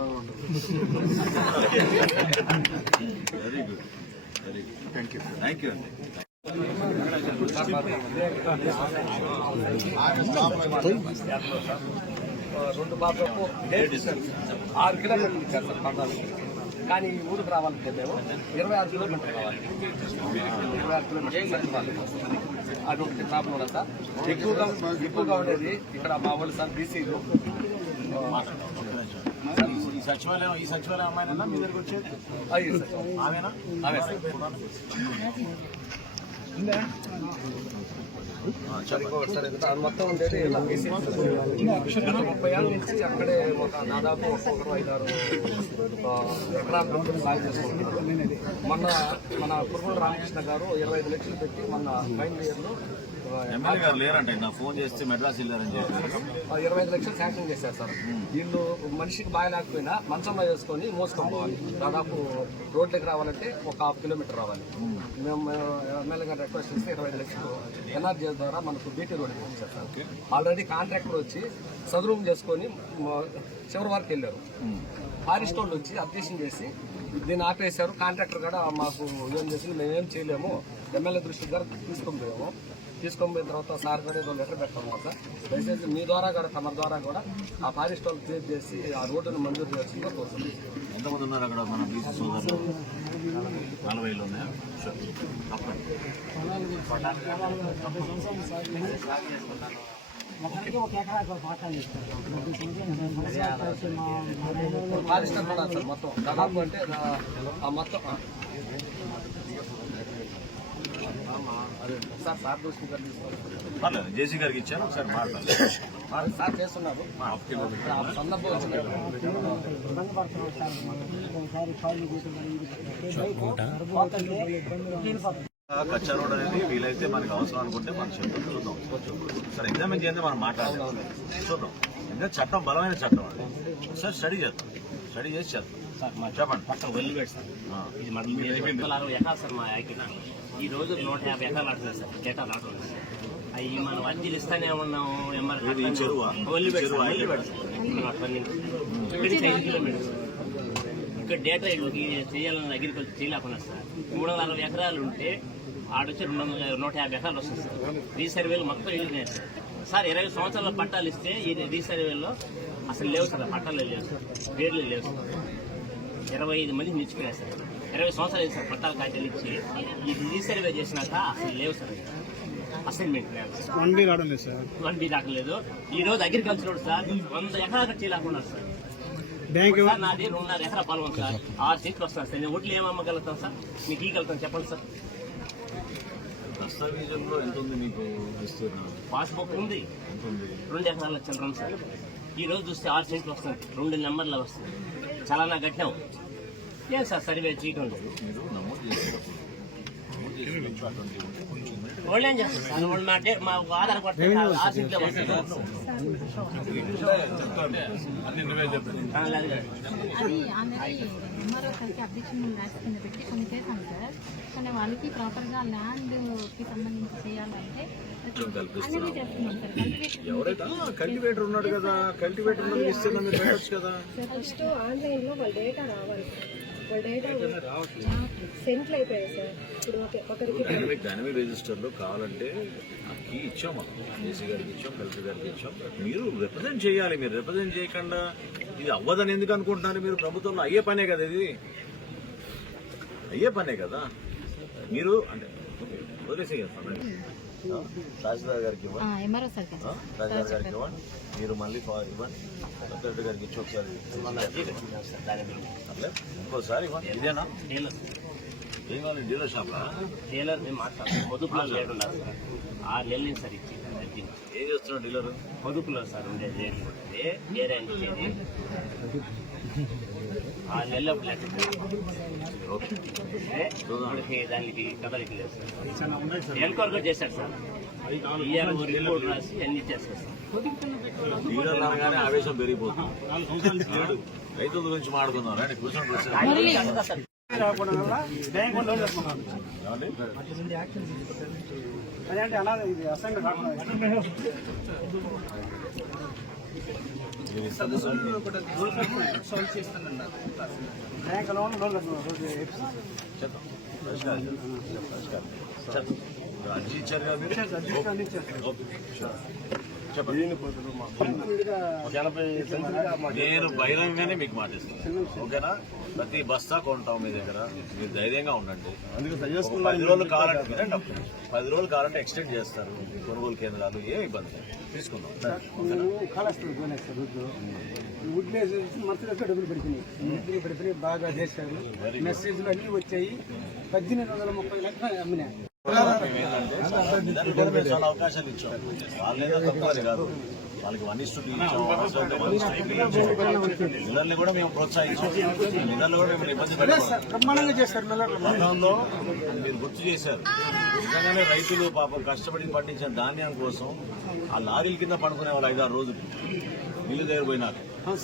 Very good, very good. Thank you అండి. రెండు బాబులకు 6 కిలోమీటర్లు ఇచ్చారు సార్ పందాలు. కానీ ఈ ఊరికి రావాలంటే మేము 26 కిలోమీటర్లు రావాలి. 26 కిలోమీటర్లు అది ఒకటి ప్రాబ్లం కదా సార్. ఎక్కువగా ఉండేది ఇక్కడ మా వాళ్ళు సార్ బీసీలు. ఈ సచివాలయం అమ్మాయినా మీ దగ్గరికి వచ్చేది? అయ్యి సార్ ఆమెనా? అవే సార్. అది మొత్తం ఉండేది బీసీ. 30 ఏళ్ళ నుంచి అక్కడే ఒక దాదాపు ఒక్కొక్కరు 5-6 ఎకరాలు సాగు చేసుకుంటున్నారు. మొన్న మన కురుమల రామకృష్ణ గారు 25 లక్షలు పెట్టి మొన్న ఫైనల్ ఇయర్లో ఎమ్మెల్యే గారు లేరంట, నాకు ఫోన్ చేస్తే మెడ్రాస్ వెళ్ళారని చెప్పి 25 లక్షలు శాంక్షన్ చేశారు సార్. వీళ్ళు మనిషికి బాగాలేకపోయినా మంచంలో వేసుకొని మోసుకొని పోవాలి. దాదాపు రోడ్లకి రావాలంటే ఒక 1/2 కిలోమీటర్ రావాలి. మేము ఎమ్మెల్యే గారు రిక్వెస్ట్ చేస్తే 25 లక్షలు ఎన్ఆర్జీఎస్ ద్వారా మనకు బీటీ రోడ్ ఇచ్చారు సార్. ఆల్రెడీ కాంట్రాక్టర్ వచ్చి సదురూమ్ చేసుకొని చివరి వరకు వెళ్ళారు. ఫారెస్ట్ వాళ్ళు వచ్చి అబ్జెక్షన్ చేసి దీన్ని ఆపేశారు. కాంట్రాక్టర్ కూడా మాకు ఏం చేసి మేమేం చేయలేము, ఎమ్మెల్యే దృష్టికి గారు తీసుకొని పోయిన తర్వాత సార్ కూడా ఏదో లెటర్ పెట్టాము సార్. దయచేసి మీ ద్వారా కూడా తమ ద్వారా కూడా ఆ ఫారెస్ట్ వాళ్ళు క్లియర్ చేసి ఆ రోడ్డును మంజూరు చేయాల్సిందిగా కోరుతుంది. ఎంతమంది ఉన్నారు అక్కడ మన బీసీ సోదరులు? 40 ఉన్నాయా? ఫారెస్ట్ కూడా సార్ మొత్తం దాదాపు అంటే మొత్తం సార్ దృష్టి గారు పర్లేదు, జేసీ గారికి ఇచ్చాను, ఒకసారి మాట్లాడాలి. సార్ చేస్తున్నారు. సందర్భం వచ్చింది. కచ్చా రోడ్ అనేది వీలైతే మనకి అవసరం అనుకుంటే మనం చెప్తాం, చూద్దాం. సార్ ఎగ్జామిన్ చేస్తే మనం మాట్లాడదాం, చూద్దాం. ఇంకా చట్టం బలమైన చట్టం అది. సార్ స్టడీ చేస్తాం, స్టడీ చేసి చేస్తాం. చెప్పండి. పక్కన వెళ్ళి పెడతాం. ఇది మన 60 ఎకరాలు సార్ మా యాకిన. ఈ రోజు 150 ఎకరాలు ఆడుతుంది సార్. డేటాలు ఆడుతుంది. అవి మనం అర్జీలు ఇస్తానే ఉన్నాము. వెళ్ళి పెడతాం. ఇక్కడ 5 కిలోమీటర్స్. ఇక్కడ డేటా ఇళ్ళకి చేయాలని అగ్రికల్చర్ చేయలేకున్నా సార్. 360 ఎకరాలు ఉంటే ఆడొచ్చి 150 ఎకరాలు వస్తుంది సార్. రీసర్వేలు మొత్తం వెళ్ళినాయి సార్. సార్ 20 సంవత్సరాల పట్టాలు ఇస్తే ఈ రీసర్వేలో అసలు లేవు సార్, పట్టాలు లేవు సార్, పేర్లు లేవు సార్. 25 మంది నిలిచిపోయారు సార్. 20 సంవత్సరాలు సార్ పట్టాలు కాగితాలు ఇచ్చి ఈ రీసర్వే చేసినాక అసలు లేవు సార్. అసైన్మెంట్ లేదు సార్. 1B రావడం సార్. 1B రావట్లేదు. ఈ రోజు అగ్రికల్చర్ సార్ 100 ఎకరాలు చేయలేకున్నారు సార్. సార్ నాది 2.5 ఎకరా పొలం ఉంది సార్. 6 సీట్లు వస్తాను సార్. నేను ఓట్లు ఏమమ్మగలుగుతాను సార్? మీకు ఇవ్వగలుగుతాను చెప్పండి సార్. దస్తావేజుల్లో ఎంత ఉంది మీకు విస్తీర్ణం? పాస్బుక్ ఉంది, 2 ఎకరాల చిల్లరం సార్. ఈ రోజు చూస్తే 6 సెంట్లు వస్తుంది, 2 నెంబర్లు వస్తుంది. చాలా నా గట్టాం ఏం సార్ సర్వే చేయటం లేదు. మీరు నమోదు చేసుకోవచ్చు. వాళ్ళు ఏం చేస్తారు సార్? వాళ్ళు మా ఆధార్ పడితే 6 సెంట్లే వస్తుంది. అన్ని నువ్వే చెప్పండి. అది ఆల్రెడీ ఎంఆర్ఓ సార్కి అబ్జెక్షన్ ల్యాక్స్ కింద పెట్టి కొన్ని చేశాం సార్. కానీ వాళ్ళకి ప్రాపర్గా ల్యాండ్కి సంబంధించి చేయాలంటే కొంచెం కల్పిస్తున్నాం. చేస్తున్నాం సార్ కల్టివేషన్ ఎవరైతే కల్టివేటర్ ఉన్నాడు కదా, కల్టివేటర్ ఉన్నది ఇస్తే మీరు పెట్టచ్చు కదా. ఫస్ట్ ఆన్లైన్ లో వాళ్ళ డేటా రావాలి సార్. వాళ్ళ డేటా సెంట్లు అయిపోయాయి సార్. ఇప్పుడు ఒకరికి డైనమిక్ రిజిస్టర్లో కావాలంటే ఆ కీ ఇచ్చాం, మనం ఏసీ గారికి ఇచ్చాం, కలెక్టర్ గారికి ఇచ్చాం. మీరు రిప్రజెంట్ చేయాలి. మీరు రిప్రజెంట్ చేయకుండా ఇది అవ్వదని ఎందుకు అనుకుంటున్నారు? మీరు ప్రభుత్వంలో అయ్యే పనే కదా, ఇది అయ్యే పనే కదా. మీరు అంటే వదిలేసి తహసీల్దార్ గారికి ఇవ్వండి, ఎంఆర్ఓ సార్ తహసీల్దార్ గారికి ఇవ్వండి, మీరు మళ్ళీ ఇవ్వండి, కలెక్టర్ గారికి ఇచ్చి ఒకసారి అట్లే ఇంకోసారి ఇవ్వండి. ఇదేనా ఏం కావాలి? డీలర్ షాప్లా? టైలర్ మేము మాట్లాడుతున్నాం. పొదుపులో లేట్ ఉన్నారు సార్. 6 నెలల నుంచి సార్ ఇచ్చి ఏం చేస్తున్నాడు డీలర్? పొదుపులో సార్ ఉండేది వేరే ఇచ్చేది 6 నెలల ఫ్లాట్ ఇప్పటికి దానికి కదలికి లేదు సార్. ఎన్క్వైరీ చేశారు సార్. ఇయర్ రిపోర్ట్ రాసి అన్ని ఇచ్చేస్తారు సార్. డీలర్ అనగానే ఆవేశం పెరిగిపోతుంది. రైతుల గురించి మాట్లాడుకుందాం రండి, కూర్చొని అదే అలా ఇది అసెంబ్లీ రాకుండా బ్యాంక్ లోన్ అర్జీ ఇచ్చారు కదా మీరు? నేను బహిరంగంగానే మీకు మాటిస్తాను, ఓకేనా? ప్రతి బస్తా కొంటాం మీ దగ్గర, మీరు ధైర్యంగా ఉండండి. 10 రోజులు కావాలంటే వినండి, 10 రోజులు కావాలంటే ఎక్స్టెండ్ చేస్తారు కొనుగోలు కేంద్రాలు, ఏ ఇబ్బంది లేదు, తీసుకుందాం. వుడ్లేసి మంత్రులతో డబ్బులు పడిపోయినాయి బాగా చేశారు. మెసేజ్లు అన్నీ వచ్చాయి. 1830 లక్షలు అమ్మినాయి. దానికి కూడా మేము చాలా అవకాశాలు ఇచ్చాం. వాళ్ళేదో తక్కువ అని కాదు, వాళ్ళకి 1:2 ఇచ్చాం, 1:3 ఇచ్చాం. పిల్లల్ని కూడా మేము ప్రోత్సహించాం. పిల్లలు కూడా మేము ఇబ్బంది పెట్టాం. బ్రహ్మాండంగా చేస్తారు. గతంలో మీరు గుర్తు చేశారు, నిజంగానే రైతులు పాపం కష్టపడి పండించిన ధాన్యం కోసం ఆ లారీల కింద పడుకునే వాళ్ళు 5-6 రోజులు నీళ్ళు దగ్గర పోయినారు.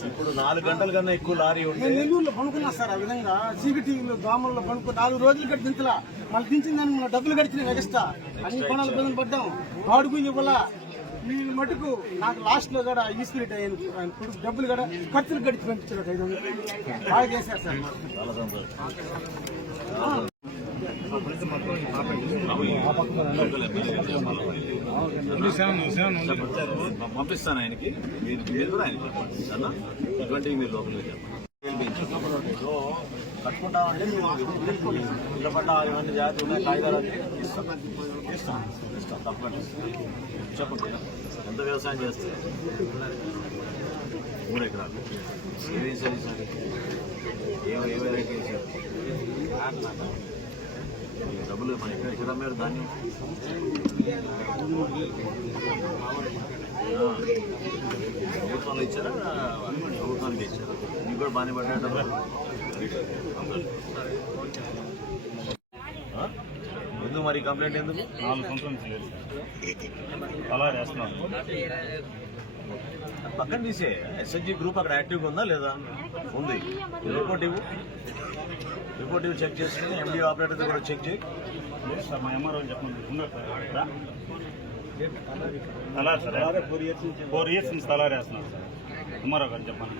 ఇప్పుడు 4 గంటల కన్నా ఎక్కువ లారీ ఉంటే నెల్లూరులో పనుకున్నా సార్. ఆ విధంగా చీకటిలో దోమల్లో పనుకో 4 రోజులు కట్టి దించలా. మళ్ళీ దించిందని మన డబ్బులు గడిచిన ఎగస్ట్రా అన్ని పనులు బదులు పడ్డాం. వాడుకు ఇవ్వాల వీళ్ళు మటుకు నాకు లాస్ట్ లో కూడా ఈస్పిరిట్ అయ్యాను. ఆయన కొడుకు డబ్బులు కూడా ఖర్చులు గడిచి పంపించారు. 500 బాగా చేశారు సార్. చాలా సంతోషం. పంపిస్తాను ఆయనకి, మీరు కూడా ఆయన చెప్పండి అన్న. ఇటువంటి మీరు లోపలికి చెప్పండి. కట్టుకుంటామంటే ఇళ్ళ పట్ల 6 మంది జాతి ఉన్నాయి, కాగితాలు ఇస్తాం తప్పకుండా చెప్పండి. ఎంత వ్యవసాయం చేస్తారు? 3 ఎకరాలు. ఏమేం సరిసారి ఏ వెరైటీ వేసారు? డబ్బులు మన ఎక్కడ అమ్మారు ధాన్యం? ప్రభుత్వంలో ఇచ్చారా, ప్రభుత్వానికి ఇచ్చారా? మీకు కూడా బాగానే పడ్డా డబ్బులు? ఎందుకు మరి కంప్లైంట్ ఎందుకు? 4 సంవత్సరాల నుంచి లేదు అలా చేస్తున్నాను. పక్కన తీసే ఎస్ఎస్జి గ్రూప్ అక్కడ యాక్టివ్గా ఉందా లేదా? ఉంది. రిపోర్ట్ ఇవ్వు, చెక్ చేసుకుని ఎండి ఆపరేటర్ కూడా చెక్ చేయి. సార్ మా ఎంఆర్ఓ చెప్పండి. ఉన్నారు సార్ తలారి సార్ 4 ఇయర్స్ నుంచి తలారి వేస్తున్నారు సార్. ఎంఆర్ఓ గారు చెప్పండి.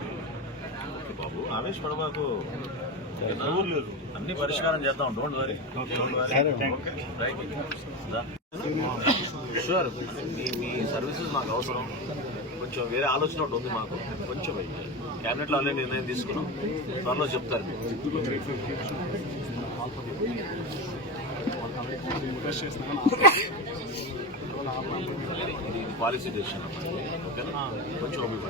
బాబు ఆవేశపడబాకు, అన్ని పరిష్కారం చేద్దాం. Don't worry. Sure. Me services మాకు అవసరం. కొంచెం వేరే ఆలోచన ఒకటి ఉంది మాకు. కొంచెం క్యాబినెట్లో ఆల్రెడీ నిర్ణయం తీసుకున్నాం, త్వరలో చెప్తారు. ఇది పాలసీ డెసిషన్, ఓకేనా? కొంచెం ఓపిక.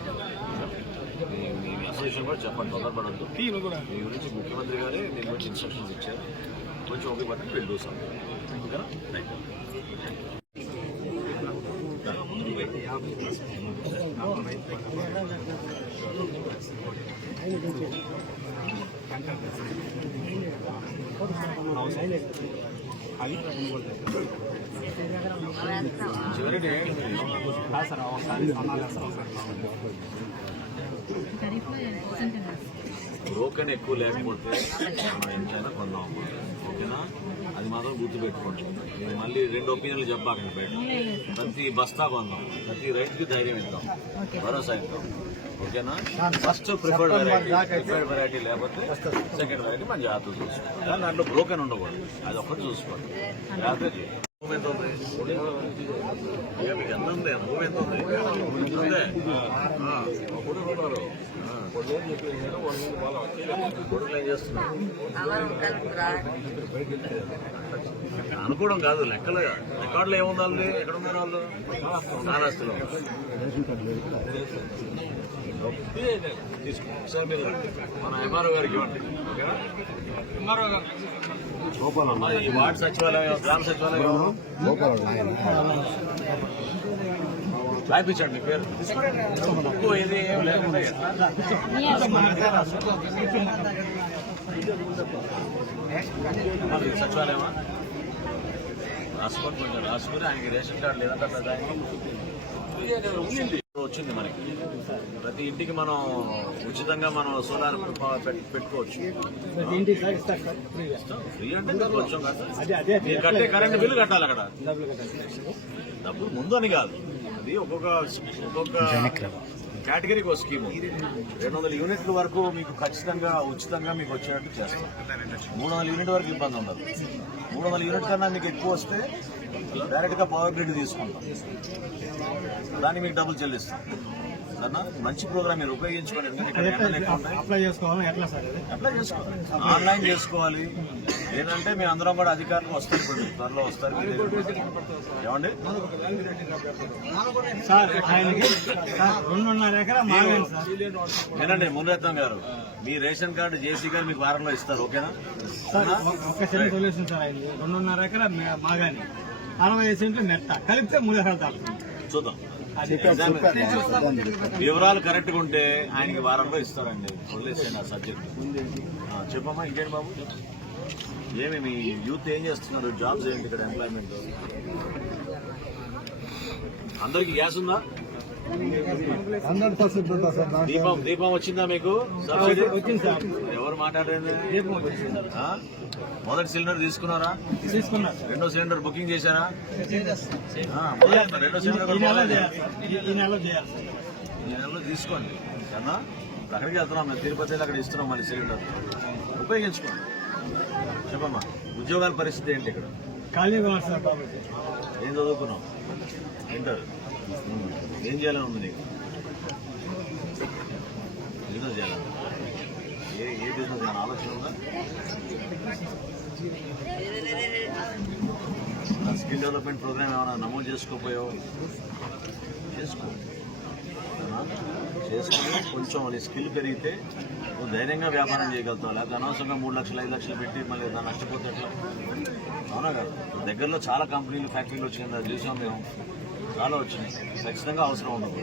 మీ అసోసియేషన్ కూడా చెప్పండి, తొందరపడద్దు. మీ గురించి ముఖ్యమంత్రి గారే దీని గురించి ఇన్స్ట్రక్షన్స్ ఇచ్చారు. కొంచెం ఓపిక పట్టి వీళ్ళు చూసాం, ఓకేనా? రైట్. ఖరీఫ్లో 8% బ్రోకెన్ ఎక్కువ లేకపోతే మనం ఎంతైనా కొందాం, ఓకేనా? అది మాత్రం గుర్తుపెట్టుకోండి. మీరు మళ్ళీ 2 ఒపీనియన్లు చెప్పాకండి బయట. ప్రతి బస్తా కొందాం, ప్రతి రైతుకి ధైర్యం ఇద్దాం, భరోసా ఇద్దాం, ఓకేనా? ఫస్ట్ ప్రిఫర్డ్ వెరైటీ లేకపోతే సెకండ్ వెరైటీ మన జాగ్రత్త చూసుకోండి. కానీ దాంట్లో బ్రోకెన్ ఉండకూడదు, అది ఒక్కటి చూసుకోండి. జాగ్రత్త భూమి ఎంత ఉంది? ఎంత ఉంది? భూమి ఎంత ఉంది? కొడుకులు ఏం చేస్తున్నారు? అనుకోవడం కాదు, లెక్కలు రికార్డులు ఏముండాలి? ఎక్కడ ఉన్నారు వాళ్ళు? నారాస్తులు తీసుకోండి సార్. మీరు మన ఎంఆర్ఓ గారికి ఇవ్వండి, ఓకేనా? ఈ వార్డు సచివాలయం, గ్రామ సచివాలయం రాయిపించండి పేరు. ఎక్కువ ఇది ఏం లేకుండా సచివాలయమా రాసుకోండి, కొంచెం రాసుకుని ఆయనకి రేషన్ కార్డు లేదంటే పెద్ద వచ్చింది మనకి. ప్రతి ఇంటికి మనం ఉచితంగా మనం సోలార్ పెట్టుకోవచ్చు. ఫ్రీ అంటే కొంచెం మీరు కట్టే కరెంట్ బిల్లు కట్టాలి అక్కడ. డబ్బులు ముందు అని కాదు, అది ఒక్కొక్క కేటగిరీకి ఒక స్కీమ్. 200 యూనిట్ల వరకు మీకు ఖచ్చితంగా ఉచితంగా మీకు వచ్చేటట్టు చేస్తాం. 300 యూనిట్ వరకు ఇబ్బంది ఉండదు. 300 యూనిట్ కన్నా మీకు ఎక్కువ వస్తే డైరెక్ట్ గా పవర్ గ్రిడ్ తీసుకుంటాం, దాన్ని మీకు డబ్బులు చెల్లిస్తాం. అన్న మంచి ప్రోగ్రామ్ మీరు ఉపయోగించుకోండి. అప్లై చేసుకోవాలి, ఆన్లైన్ చేసుకోవాలి. ఏంటంటే మీ అందరం కూడా అధికారులు వస్తారు, ఇప్పుడు త్వరలో వస్తారు. ఏమండి వినండి, మునిరత్నం గారు, మీ రేషన్ కార్డు జేసీ గారు మీకు వారంలో ఇస్తారు, ఓకేనా? 2.5 ఎకరా మాగాని 60 సెంట్లు మెత్త కలిపితే 3 ఎకరాలు చూద్దాం. వివరాలు కరెక్ట్ గా ఉంటే ఆయనకి వారంలో ఇస్తారండి. వదిలేసేయండి ఆ సబ్జెక్ట్. చెప్పమ్మా, ఇంకేంటి బాబు? ఏమి మీ యూత్ ఏం చేస్తున్నారు? జాబ్స్ ఏంటి ఇక్కడ? ఎంప్లాయ్మెంట్ అందరికి గ్యాస్ ఉందా? దీపం వచ్చిందా మీకు? సబ్సిడీ ఎవరు మాట్లాడేది? మొదటి సిలిండర్ తీసుకున్నారా? రెండో సిలిండర్ బుకింగ్ చేశారా? రెండో సిలిండర్ ఈ నెలలో తీసుకోండి అన్నా. అక్కడికి వెళ్తున్నాం మేము, తిరుపతిలో అక్కడ ఇస్తున్నాం మళ్ళీ సిలిండర్. ఉపయోగించుకోండి. చెప్పమ్మా, ఉద్యోగాల పరిస్థితి ఏంటి ఇక్కడ? ఏం చదువుకున్నావు? ఇంటర్. ఏం చేయాలని ఉంది నీకు? బిజినెస్ చేయాలని? ఏ బిజినెస్ అని ఆలోచన ఉందా? స్కిల్ డెవలప్మెంట్ ప్రోగ్రామ్ ఏమైనా నమోదు చేసుకోపోయావు? చేసుకుని కొంచెం నీ స్కిల్ పెరిగితే నువ్వు ధైర్యంగా వ్యాపారం చేయగలుగుతావు. లేకపోతే అనవసరంగా 3 లక్షలు 5 లక్షలు పెట్టి మళ్ళీ దాన్ని నష్టపోతే ఎట్లా? అవునా కదా? దగ్గరలో చాలా కంపెనీలు, ఫ్యాక్టరీలు వచ్చినాయి, అది చూసాం మేము, చాలా వచ్చినాయి. ఖచ్చితంగా అవసరం ఉండదు.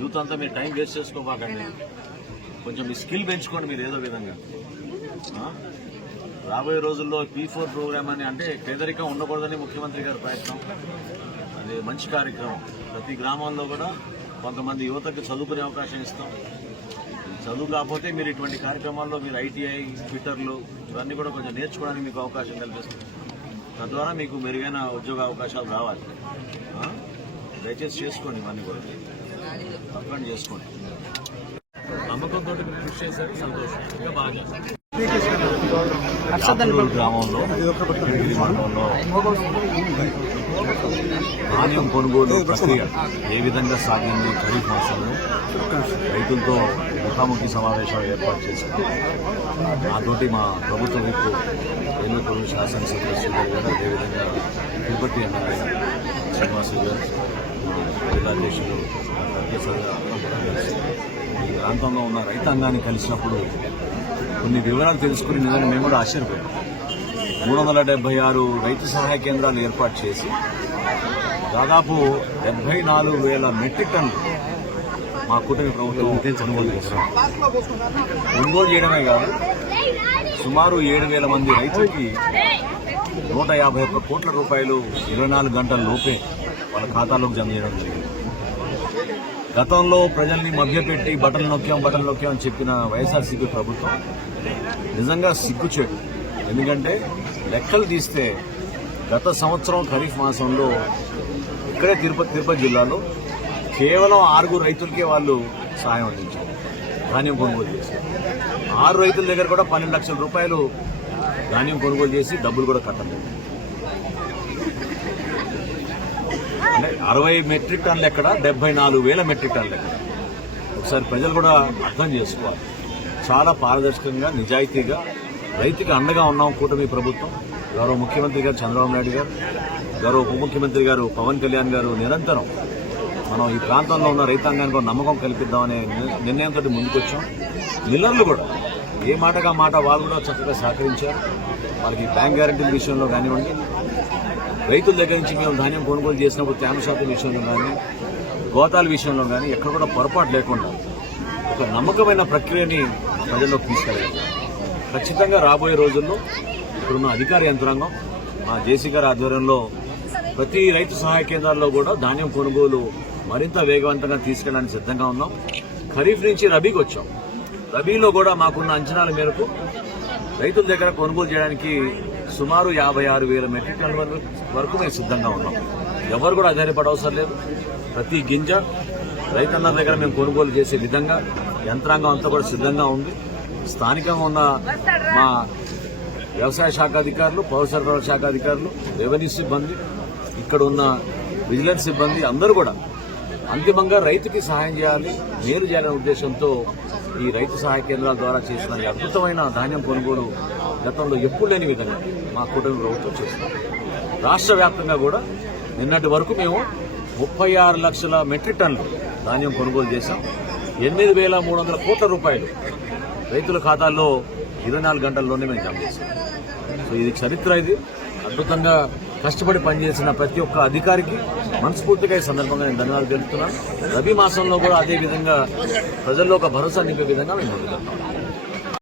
యూత్ అంతా మీరు టైం వేస్ట్ చేసుకోబాకండి. కొంచెం మీ స్కిల్ పెంచుకోండి మీరు ఏదో విధంగా. రాబోయే రోజుల్లో P4 ప్రోగ్రామ్ అని, అంటే పేదరికం ఉండకూడదని ముఖ్యమంత్రి గారి ప్రయత్నం. అది మంచి కార్యక్రమం. ప్రతి గ్రామాల్లో కూడా కొంతమంది యువతకు చదువుకునే అవకాశం ఇస్తాం. చదువు కాకపోతే మీరు ఇటువంటి కార్యక్రమాల్లో మీరు ITI, ట్విట్టర్లు ఇవన్నీ కూడా కొంచెం నేర్చుకోవడానికి మీకు అవకాశం కల్పిస్తుంది. తద్వారా మీకు మెరుగైన ఉద్యోగ అవకాశాలు రావాలి. దయచేసి చేసుకోండి, ఇవన్నీ కూడా తప్పకుండా చేసుకోండి. నమ్మకంతో కృషి చేశారు, సంతోషం. ఇంకా బాగా గ్రామంలో మండలంలో ధాన్యం కొనుగోలు ప్రక్రియ ఏ విధంగా సాగింది? ఖరీఫ్ మాసంలో రైతులతో ముఖాముఖి సమావేశం ఏర్పాటు చేశారు. నాతోటి మా ప్రభుత్వ విప్పు ఏలూరు శాసనసభ్యులు శ్రీధర్ గారు, అదేవిధంగా తిరుపతి ఎమ్మెల్యే శ్రీనివాసు గారు, జిల్లాధ్యక్షులు ప్రొఫెసర్గా ఈ ప్రాంతంలో ఉన్న రైతాంగాన్ని కలిసినప్పుడు కొన్ని వివరాలు తెలుసుకుని నిజంగా మేము కూడా ఆశ్చర్యపోయాం. 376 రైతు సహాయ కేంద్రాలు ఏర్పాటు చేసి దాదాపు 74,000 మెట్రిక్ టన్నులు మా కూటమి ప్రభుత్వం కొనుగోలు చేశారు. కొనుగోలు చేయడమే కాదు, సుమారు 7,000 మంది రైతులకి 151 కోట్ల రూపాయలు 24 గంటల లోపే వాళ్ళ ఖాతాలోకి జమ చేయడం జరిగింది. గతంలో ప్రజల్ని మభ్యపెట్టి బటన్ నొక్కాం అని చెప్పిన వైఎస్ఆర్సీపీ ప్రభుత్వం నిజంగా సిగ్గుచేటు. ఎందుకంటే లెక్కలు తీస్తే గత సంవత్సరం ఖరీఫ్ మాసంలో ఇక్కడే తిరుపతి జిల్లాలో కేవలం 6 రైతులకే వాళ్ళు సహాయం అందించారు, ధాన్యం కొనుగోలు చేశారు. 6 రైతుల దగ్గర కూడా 12 లక్షల రూపాయలు ధాన్యం కొనుగోలు చేసి డబ్బులు కూడా కట్టలేదు. అంటే 60 మెట్రిక్ టన్నులు ఎక్కడ, 74,000 మెట్రిక్ టన్నులు ఎక్కడ. ఒకసారి ప్రజలు కూడా అర్థం చేసుకోవాలి. చాలా పారదర్శకంగా నిజాయితీగా రైతుకి అండగా ఉన్నాం కూటమి ప్రభుత్వం. గౌరవ ముఖ్యమంత్రి గారు చంద్రబాబు నాయుడు గారు, గౌరవ ఉప ముఖ్యమంత్రి గారు పవన్ కళ్యాణ్ గారు నిరంతరం మనం ఈ ప్రాంతంలో ఉన్న రైతాంగానికి నమ్మకం కల్పిద్దామనే నిర్ణయంతో ముందుకొచ్చాం. మిల్లర్లు కూడా ఏ మాటగా మాట వాళ్ళు కూడా చక్కగా సహకరించారు. వాళ్ళకి బ్యాంక్ గ్యారంటీల విషయంలో కానివ్వండి, రైతుల దగ్గర నుంచి మేము ధాన్యం కొనుగోలు చేసినప్పుడు తేమ శాతం విషయంలో కానీ, గోతాల విషయంలో కానీ ఎక్కడ కూడా పొరపాటు లేకుండా ఒక నమ్మకమైన ప్రక్రియని ప్రజల్లోకి తీసుకెళ్ళాలి. ఖచ్చితంగా రాబోయే రోజుల్లో ఇప్పుడున్న అధికార యంత్రాంగం మా జేసీ గారి ఆధ్వర్యంలో ప్రతి రైతు సహాయ కేంద్రాల్లో కూడా ధాన్యం కొనుగోలు మరింత వేగవంతంగా తీసుకెళ్ళడానికి సిద్ధంగా ఉన్నాం. ఖరీఫ్ నుంచి రబీకి వచ్చాం. రబీలో కూడా మాకున్న అంచనాల మేరకు రైతుల దగ్గర కొనుగోలు చేయడానికి సుమారు 56,000 మెట్రిక్ టన్నుల వరకు మేము సిద్ధంగా ఉన్నాం. ఎవరు కూడా ఆధారపడవసరం లేదు. ప్రతి గింజ రైతన్నల దగ్గర మేము కొనుగోలు చేసే విధంగా యంత్రాంగం అంతా కూడా సిద్ధంగా ఉంది. స్థానికంగా ఉన్న మా వ్యవసాయ శాఖ అధికారులు, పౌర సరఫరాల శాఖ అధికారులు, రెవెన్యూ సిబ్బంది, ఇక్కడ ఉన్న విజిలెన్స్ సిబ్బంది అందరూ కూడా అంతిమంగా రైతుకి సహాయం చేయాలి, మేలు చేయాలనే ఉద్దేశంతో ఈ రైతు సహాయ కేంద్రాల ద్వారా చేసిన ఈ అద్భుతమైన ధాన్యం కొనుగోలు గతంలో ఎప్పుడు లేని విధంగా మా కూటమి ప్రభుత్వం చేసింది. రాష్ట్ర వ్యాప్తంగా కూడా నిన్నటి వరకు మేము 36 లక్షల మెట్రిక్ టన్నులు ధాన్యం కొనుగోలు చేశాం. 8,300 కోట్ల రూపాయలు రైతుల ఖాతాల్లో 24 గంటల్లోనే మేము జమ చేశాం. సో ఇది చరిత్ర. ఇది అద్భుతంగా కష్టపడి పనిచేసిన ప్రతి ఒక్క అధికారికి మనస్ఫూర్తిగా ఈ సందర్భంగా నేను ధన్యవాదాలు తెలుపుతున్నాను. రబీ మాసంలో కూడా అదే విధంగా ప్రజల్లో ఒక భరోసా నింపే విధంగా మేము ముందుకెళ్తాం.